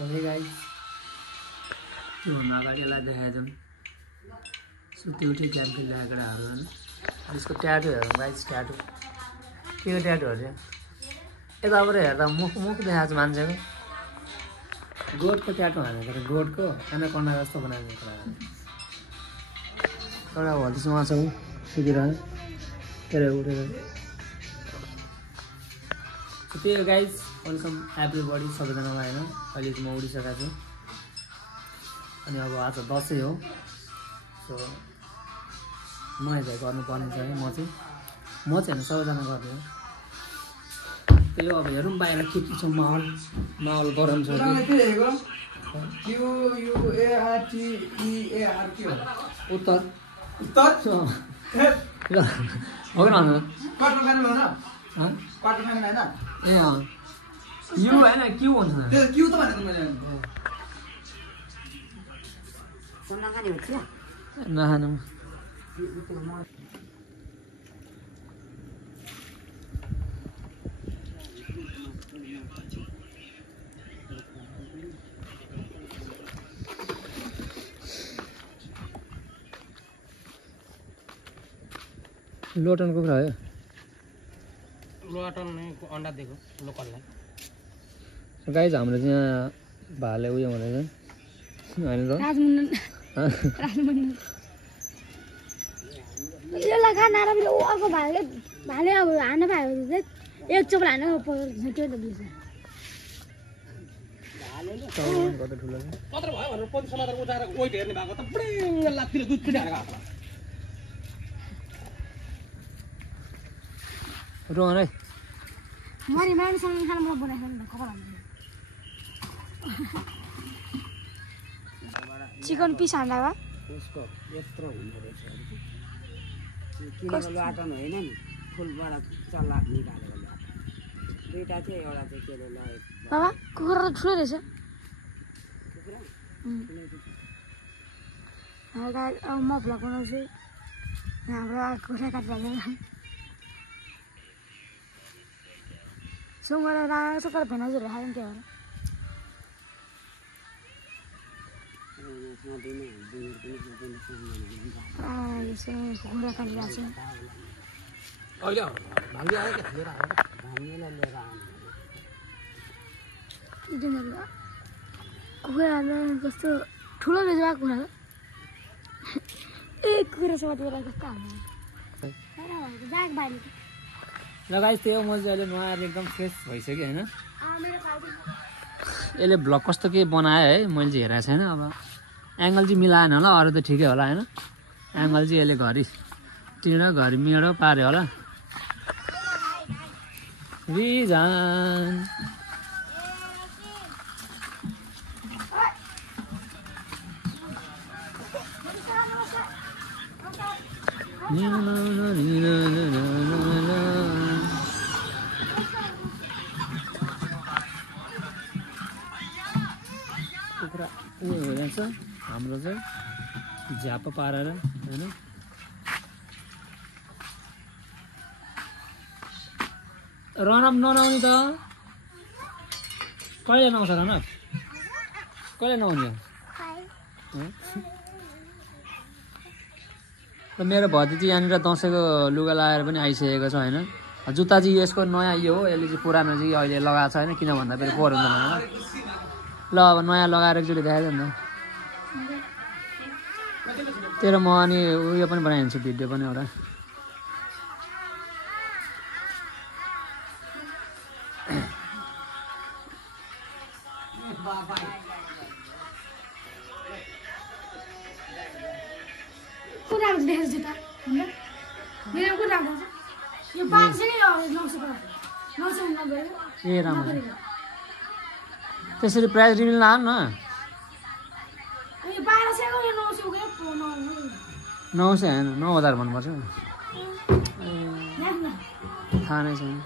So hey guys, त्यो हुन अगाडि यसलाई देखाए जुन सुत्ती उठी गेम खेलिरहेको केटाहरू होइन यसको ट्याटु हेरौँ गाइस ट्याटु के को ट्याटु हेर्छ यताबाट हेर्दा मुख देखाएको छ मान्छेको गोडको ट्याटु हानेको र गोडको एनाकोन्डा जस्तो बनाएको छ एउटा हो त्यसमा छ सुतिरह्यो तेरो उठेर त्यही हो गाइस वेलकम एभ्रीबडी सबैजनालाई होइन अहिले म उडिसकेको छु अनि अब आज दसैँ हो सो नुहाइधुवाइ गर्नुपर्ने छ है म चाहिँ सबैजना गर्ने हो त्यही हो अब हेरौँ बाहिर के छ माहौल गरम छ उत्तर हो ए यु होइन क्यु हुन्छ नखानु लोटन कुखुरा हो लोटन अंडा दिएको लोकललाई गाइज हाम्रो यहाँ भाले उयो हुँदैछ होइन त यसलाई खाना र अर्को भाले अब हान्न पायो भने एक चोप हान्न त्यो त बिर्छ कत्रो भयो भनेर 5 समातर उठाएर ओइट हेर्ने भएको त ब्रिङ लात्तीले दुध पिटाएर गएको रोहन है मरि मान्छेसँग खाना म बनाएको नि खबर चिकन पिस हान्दा भए त्यसको यत्रो हुँदो रहेछ किनेको लाटन होइन नि फुलबाट चल्ला निकालेको लाटन दुईटा थियो एउटा चाहिँ के अरे बाबा कुखुरा त ठुलो रहेछ म भ्लग बनाउँछु हाम्रो कुखुरा काटिरहेको सुँगुर राखेको छ तर भेनाजुहरू खायो नि त्यो कुखुरा काटिरहेको छ अहिले भाङ्गी आयो के लिएर आयो भाङ्गीलाई लिएर आउनु कुखुरा कस्तो ठुलो रहेछ बा कुखुरा ए कुखुरा छ बेला कस्तो हाल्नु जाग बारी र गाइस त्यही हो म चाहिँ अहिले नुहाएर एकदम फ्रेस भइसक्यो होइन यसले भ्लग कस्तो के बनायो है मैले चाहिँ हेरेको छैन अब एङ्गल चाहिँ मिलाएन होला अरू त ठिकै होला होइन एङ्गल चाहिँ यसले घरि टिँडो घरि मेडो पार्यो होला रिजान कुखुरा उयो भइरहेछ हाम्रो चाहिँ झ्याप पारेर होइन रनअप ननाउने त कहिले नआउँछ रनअप कहिले नआउने र मेरो भतिजी यहाँनिर दसैँको लुगा लगाएर पनि आइसकेको छ होइन जुत्ता चाहिँ यसको नयाँ यो हो यसले चाहिँ पुरानो चाहिँ अहिले लगाएको छ होइन किन भन्दा फेरि पोहोर हुन्छ भनेर ल अब नयाँ लगाएर एकचोटि देखाइदियो नि त तेरो म अनि उयो पनि बनाइदिन्छु भिडियो पनि एउटा ए राम्रो त्यसरी प्राइस रिभिल नहाल्नु न 900 होइन 9000 भन्नुपर्छ थाहा नै छैन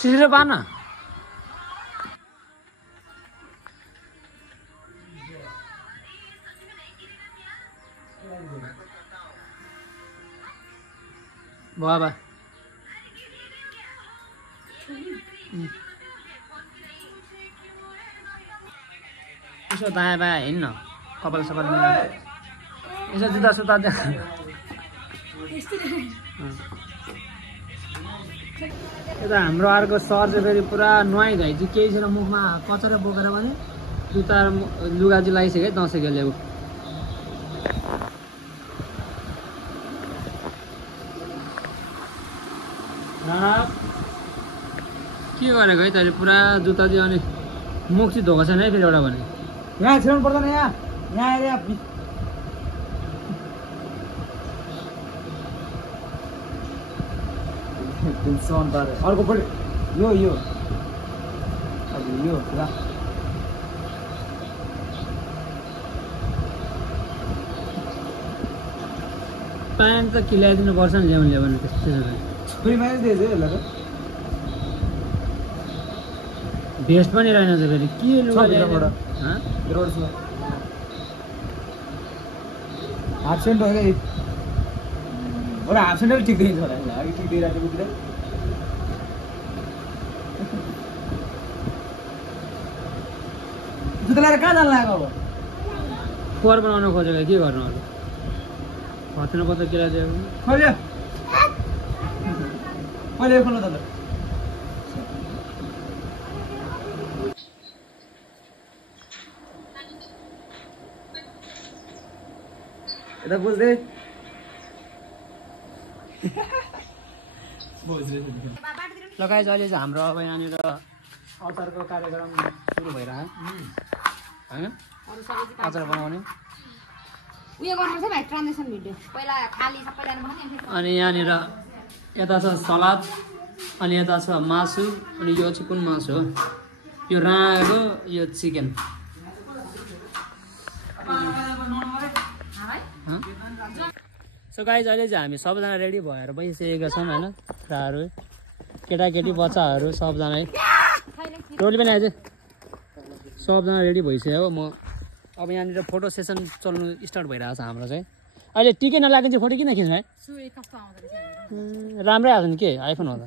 छिटो पार्न बाबा यसो दायाँ बायाँ हिँड्न कपाल सपाल मिलाएर यसो जुत्ता सुत्ता यता हाम्रो अर्को सर चाहिँ फेरि पुरा नुहाइधुवाइ चाहिँ केही छैन मुखमा कचरा बोकेर भने जुत्ता लुगा चाहिँ लगाइसक्यो है दसैँको ल्याउ के गरेको है तैँले पुरा जुत्ता चाहिँ अनि मुख चाहिँ धोएको छैन है फेरि एउटा भने यहाँ छिराउनु पर्दैन यहाँ आएर यहाँ अर्कोपट्टि यो अब यो पुरा प्यान्ट त खिलाइदिनु पर्छ नि ल्याउनु ल्यायो भने त्यसो भए फ्रीमा दिएछ यसलाई त भेस्ट पनि रहेन फेरि के लुगा भित्रबाट हाफ सेन्ट हो क्या एउटा हाफ सेन्ट ठिक देखिन्छ होला अघि ठिक दिइरहेको थियो जुत्ता लगाएर कहाँ जानु लाग्यो अब कोर बनाउन खोजेको के गर्नु अरू खर्चन पर्छ के लाग्यो खोल्यो कहिले खोल्नु त यता बुझ्दै ल गाइस अहिले चाहिँ हाम्रो अब यहाँनिर अचारको कार्यक्रम सुरु भइरह्यो होइन अचार बनाउने उयो गर्नुपर्छ भाइ ट्रान्जेक्सन भिडियो पहिला खाली सबैजना बनाउने अनि यहाँनिर यता छ सलाद अनि यता छ मासु अनि यो चाहिँ कुन मासु हो यो राँगो यो चिकन सो गाइज अहिले चाहिँ हामी सबजना रेडी भएर बसिसकेका छौँ होइन कुराहरू केटाकेटी बच्चाहरू सबजना है टोली पनि आएछ सबजना रेडी भइसक्यो म अब यहाँनिर फोटो सेसन चल्नु स्टार्ट भइरहेको छ हाम्रो चाहिँ अहिले टिकै नलाग्ने चाहिँ फोटो किन खिच्नु है राम्रै आएको नि के आइफोन हो त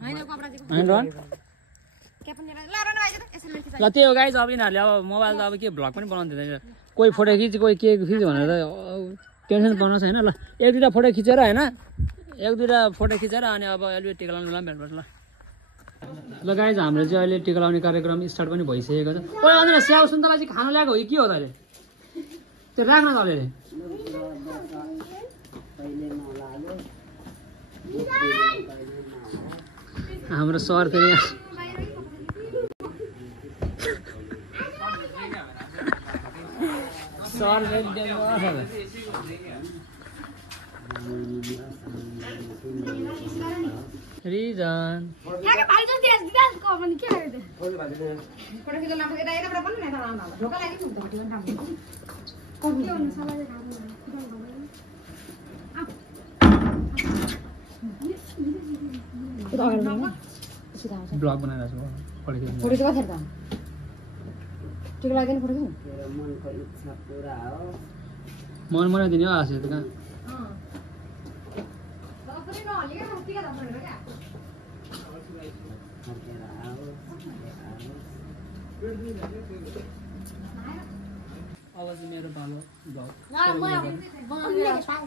होइन ल त्यही हो गाइज अब यिनीहरूले अब मोबाइल त अब के भ्लग पनि बनाउनु दिँदैन कोही फोटो खिच कोही के खिच भनेर टेन्सन पर्नु छैन ल एक दुईवटा फोटो खिचेर होइन एक दुईवटा फोटो खिचेर अनि अब अहिले टिका लाउनु बेला भेट्नुपर्छ ल गाइज हाम्रो चाहिँ अहिले टिका लाउने कार्यक्रम स्टार्ट पनि भइसकेको छ ओ अन्त स्याउ सुन्तला चाहिँ खानु ल्याएको हो कि के हो त अहिले त्यो राख्न त अहिले हाम्रो सर फेरि सर रिजन ब्लग बनाइरहेको छु मन बनाइदिने हो आशा त कहाँ अब चाहिँ मेरो भालो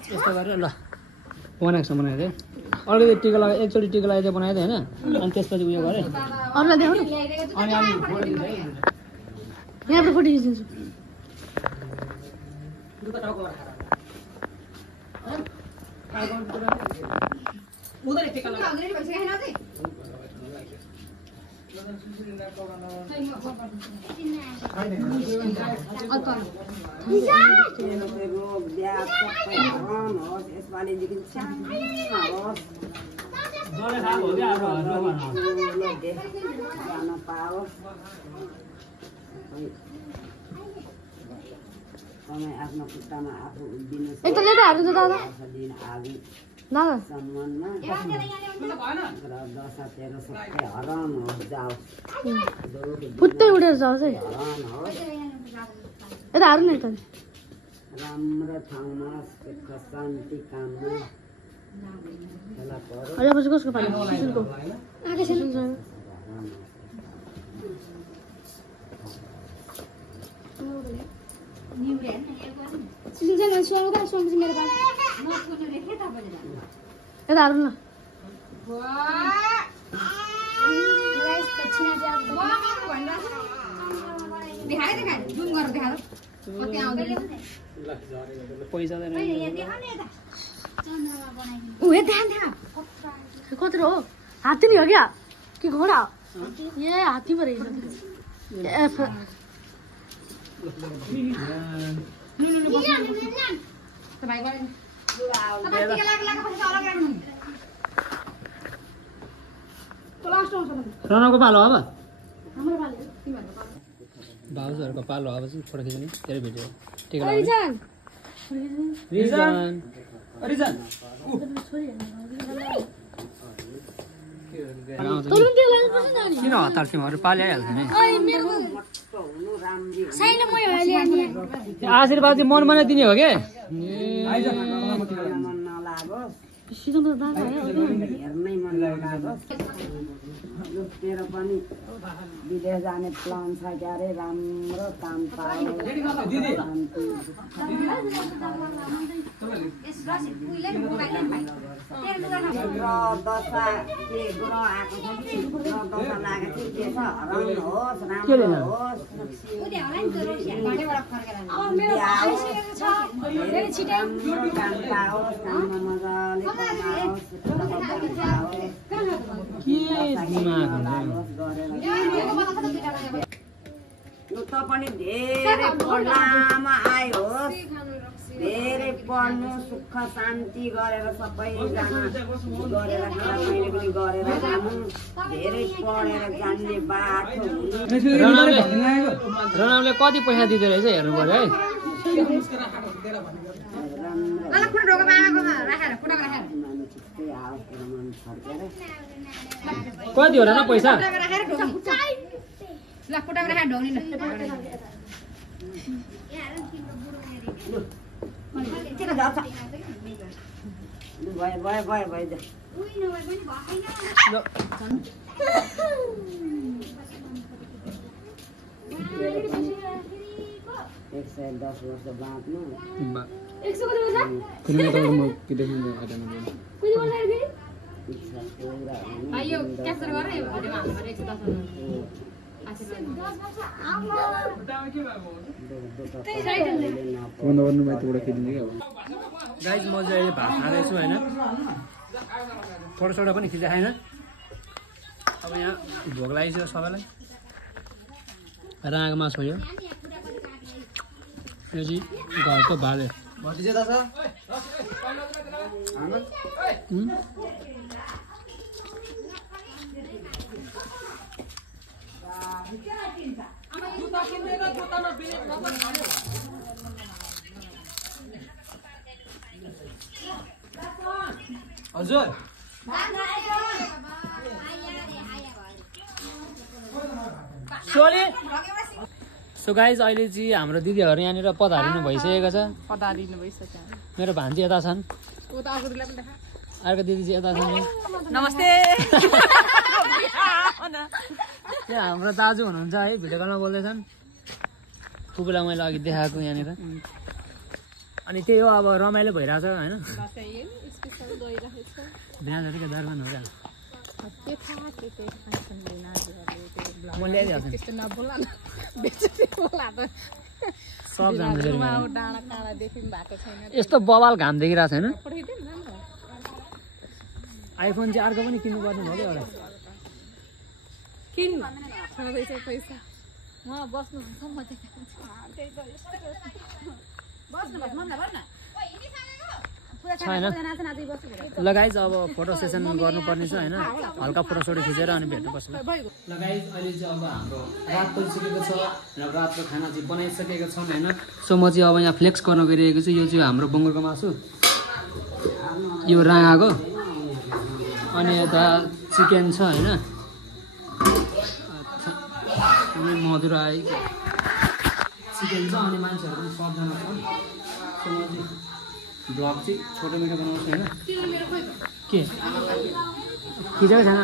यस्तो गरेर ल बनाएको छ बनाएको थिएँ अलिकति टिका लगाए एकचोटि टिका लगाएर बनाएको थिएँ होइन अनि त्यसपछि उयो गरेँ अनि यहाँ फोटो खिचिदिन्छु समय आफ्नो खुट्टामा आफू उभिनु सम्मानमा र दशा तेह्र सबै हरान होस् जाओस् फुट्टै उडेर जाओस् है यता हार्नु नि त राम्रो ठाउँमा सुख शान्ति कामना फेला परोस् अहिले पछि कसको पानी सुनको आगे सेसन छ सुन चाहिँ सोनु का सोनु चाहिँ मेरो पास यता हाल्नु न गाइस दक्षिणा चाहिँ पैसा कत्रो हो हात्ती नि हो क्या कि घोडा हो ए हात्ती पो रहेछ रनको पालो अब हाम्रो पाले भाउजूहरूको पालो अब चाहिँ फोटो खिच्ने धेरै भिडियो ठिक रिजन रिजन रिजन तरुण के लाग्नुपर्छ नि अनि किन हतार तिमीहरू पालिहाल्छ नि ओइ मेरो साइन म अहिले अनि आशीर्वाद चाहिँ मन बनाइदिने हो के मन नलागोस् सिधो दादा आयो हेर्नै मन नलागोस् तेरो पनि विदेश जाने प्लान छ क्यारे राम्रो काम पाओस् दशा के ग्रह आएको छ कि ग्रह दशा लागेको छ के छ राम्रो होस् राम्रो होस् राम्रो काम पाओस् काममा मजाले त पनि धेरै पढ्लामा आयोस् धेरै पढ्नु सुख शान्ति गरेर सबैजना गरेर खानापानी पनि गरेर जानु धेरै पढेर जान्ने बाटो रनाउले कति पैसा दिँदो रहेछ हेर्नु पर्यो है कति होला न पैसा एक सय 10 वर्ष बाँच्नु 100 कति बजा कुनै त म के देख्नु कति बजा रे इच्छा पुरा आयो क्याप्चर गरे भरेमा हाम्रो 110 गाइज म चाहिँ भात खाँदैछु होइन फोटोसोटो पनि खिचेको छैन अब यहाँ भोक लागिसक्यो सबैलाई राँगो मासु हो यो चाहिँ घरको भाले हजुर सो गाइज अहिले चाहिँ हाम्रो दिदीहरू यहाँनिर पधारिनु भइसकेको छ मेरो भान्जी यता छन् अर्को दिदी चाहिँ यता छन् नमस्ते यहाँ हाम्रो दाजु हुनुहुन्छ है भिडियो कलमा बोल्दैछन् कुकुरलाई मैले अघि देखाएको यहाँनिर अनि त्यही हो अब रमाइलो भइरहेछ होइन बिहानहरू क्या दरबान हो क्या म ल्याइदिइहाल्छु सबजना यस्तो बवाल घाम देखिरहेको छैन आइफोन चाहिँ अर्को पनि किन्नुपर्ने भयो कि एउटा छैन ल गाइज अब फोटो सेसन गर्नुपर्ने छ होइन हल्का फोटोसोटो खिचेर अनि भेट्नुपर्छ ल गाइज अहिले चाहिँ अब हाम्रो रात परिसकेको छ र रातको खाना चाहिँ बनाइसकेको छौँ होइन सो म चाहिँ अब यहाँ फ्लेक्स गर्न गइरहेको छु यो चाहिँ हाम्रो बङ्गुरको मासु यो राँगाको अनि यता चिकन छ होइन अनि मधुरा आई चिकन छ अनि मान्छेहरू पनि सबजना छ सो म चाहिँ ब्लग चाहिँ छोटो मिठो बनाउँछु होइन के खिचेको छैन